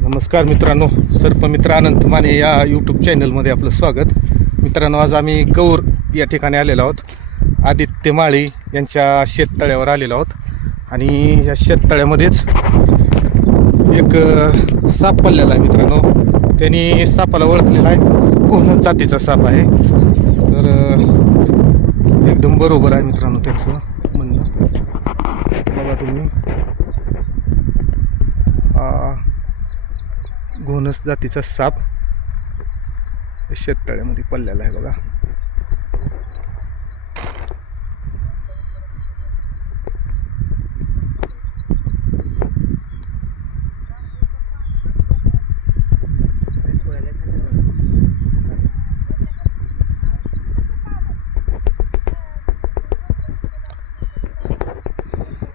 नमस्कार मित्रांनो, सर्पमित्र अनंत माने या यूट्यूब चॅनलमध्ये आपलं स्वागत. मित्रांनो, आज आम्ही गौर या ठिकाणी आलेलो आहोत. आदित्य माळी यांच्या शेततळ्यावर आलेलो आहोत आणि या शेततळ्यामध्येच एक साप पडलेला आहे. मित्रांनो, त्यांनी सापाला ओळखलेला आहे, कोण जातीचा साप आहे. तर एकदम बरोबर आहे मित्रांनो त्यांचं म्हणणं. बघा तुम्ही, घोणस जातीचा साप शेततळ्यामध्ये पडलेला आहे बघा.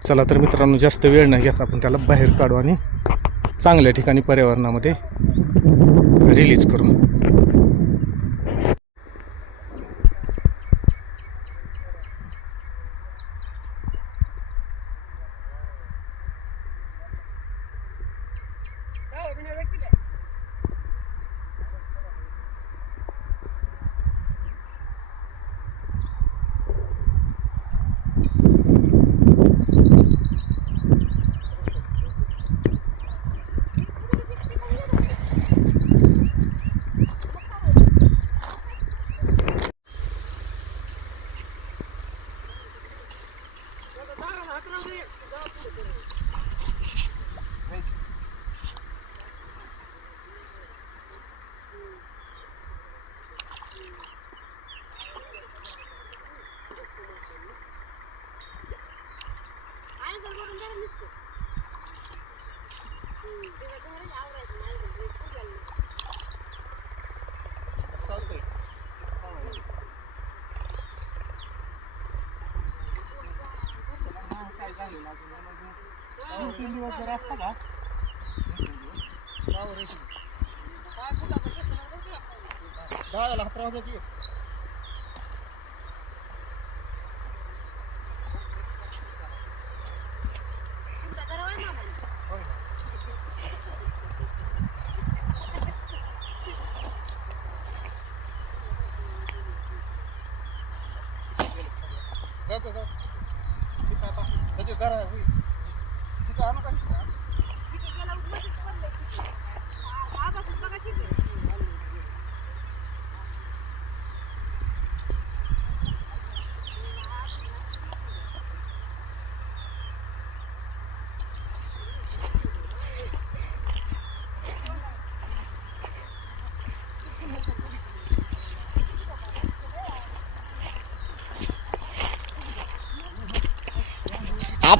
चला तर मित्रांनो, जास्त वेळ न घेता आपण त्याला बाहेर काढू आणि चांगल्या ठिकाणी पर्यावरणामध्ये रिलीज करू.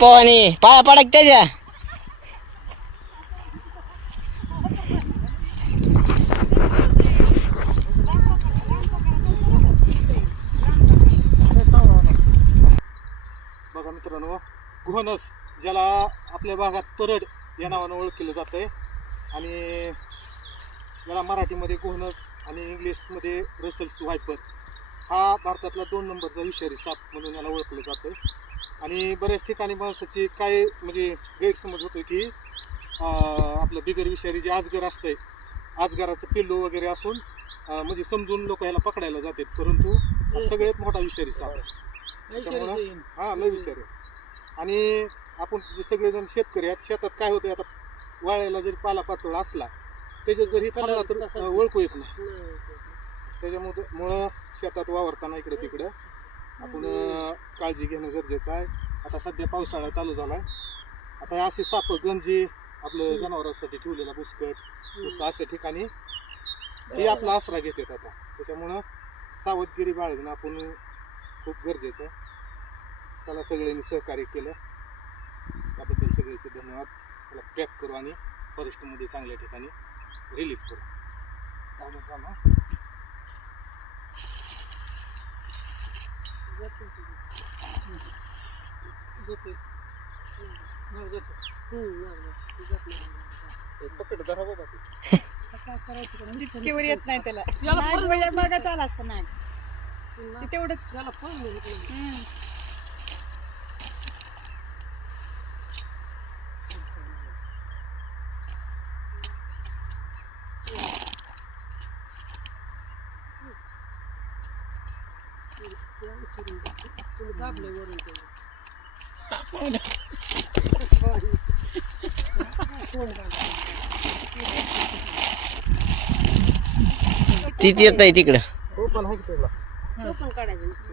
आणि पाया पडक त्याच्या बघा मित्रांनो, घोणस ज्याला आपल्या भागात परड या नावानं ओळखलं जातंय आणि याला मराठीमध्ये घोणस आणि इंग्लिशमध्ये रसेल्स वायपर, हा भारतातला 2 नंबरचा विषारी साप म्हणून याला ओळखलं जातं. आणि बऱ्याच ठिकाणी माणसाची काय म्हणजे गैरसमज होतो की आपलं बिगर विषारी जे आजगर असतंय, आजगराचं पिल्लू वगैरे असून म्हणजे समजून लोक याला पकडायला जातात, परंतु हा सगळ्यात मोठा विषारी साप आहे. त्याच्यामुळं हा लय विषारी. आणि आपण जे सगळेजण शेतकरी आहेत, शेतात काय होतं, आता वाळ्याला जरी पालापाचोळा असला त्याच्यात जरी थांबला तर ओळखू येत नाही. त्याच्यामुळं शेतात वावरताना इकडं तिकडं आपण काळजी घेणं गरजेचं आहे. आता सध्या पावसाळा चालू झाला आहे. आता असे साप गंजी आपलं जनावरांसाठी ठेवलेला बुसकट भुसा अशा ठिकाणी हे आपला आसरा घेतात. आता त्याच्यामुळं सावधगिरी बाळगणं आपण खूप गरजेचं आहे. चला, सगळ्यांनी सहकार्य केलं त्याबद्दल सगळ्याचे धन्यवाद. त्याला पॅक करू आणि फॉरेस्टमध्ये चांगल्या ठिकाणी रिलीज करू. पकड धरा बाबा, तितकीवर येत नाही त्याला. बघा चाल असतं नाग तेवढंच त्याला तीच येत नाही तिकडं. हो पण आहे की त्याला. तो पण काढायचं नुसतं.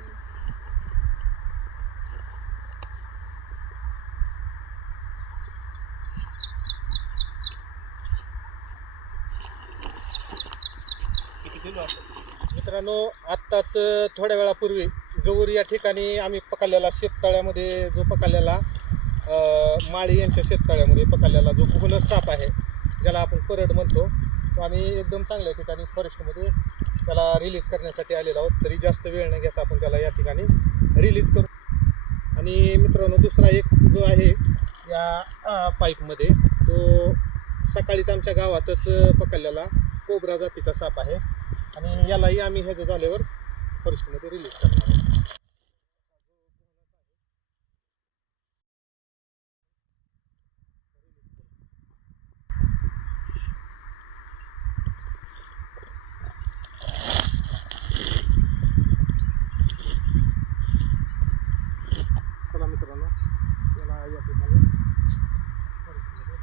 मित्रांनो आत्ताच थोड्या वेळापूर्वी गौर या ठिकाणी आम्ही पकडलेला शेततळ्यामध्ये जो पकडलेला माळी यांच्या शेततळ्यामध्ये पकडलेला जो घुणस साप आहे ज्याला आपण परड म्हणतो तो आम्ही एकदम चांगल्या ठिकाणी फॉरेस्टमध्ये त्याला रिलीज करण्यासाठी आलेलो आहोत. तरी जास्त वेळ न घेता आपण त्याला या ठिकाणी रिलीज करू. आणि मित्रांनो दुसरा एक जो आहे या पाईपमध्ये तो सकाळीच आमच्या गावातच पकडलेला कोब्रा जातीचा साप आहे आणि यालाही आम्ही ह्याचं झाल्यावर फॉरेस्टमध्ये रिलीज करणार आहोत. चला मित्रांनो याला या ठिकाणी फॉरेस्टमध्ये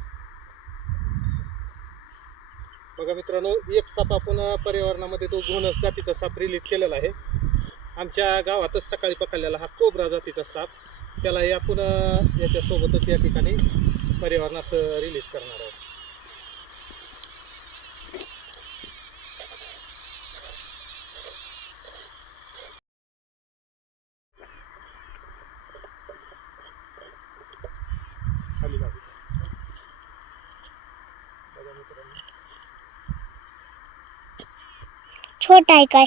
बघा मित्रांनो एक साप आपण पर्यावरणामध्ये तो घोणस जातीचा साप रिलीज केलेला आहे. आमच्या गावातच सकाळी पकडलेला हा कोब्रा जातीचा साप त्यालाही आपण याच्यासोबतच या ठिकाणी पर्यावरणात रिलीज करणार आहोत. खाली लागू. बघा मित्रांनो छोटा आहे काय?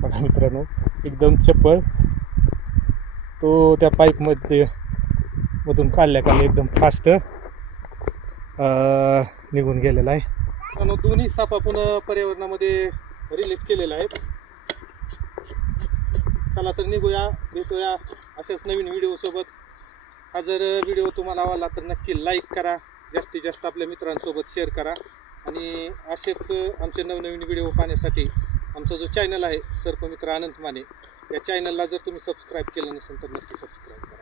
बघा मित्रांनो एकदम चप्पळ तो त्या पाईपमध्ये मधून काढल्या एकदम फास्ट निघून गेलेला आहे. मित्रांनो दोन्ही साप आपण पर्यावरणामध्ये रिलीज केलेले आहेत. चला तर निघूया, भेटूया अशाच नवीन व्हिडिओसोबत. हा जर व्हिडिओ तुम्हाला आवडला तर नक्की लाईक करा, जास्तीत जास्त आपल्या मित्रांसोबत शेअर करा आणि असेच आमचे नवनवीन व्हिडिओ पाहण्यासाठी आमचा जो चॅनल आहे सर्पमित्र अनंत माने या चॅनलला जर तुम्ही सबस्क्राईब केलं नसेल तर नक्की सबस्क्राईब करा.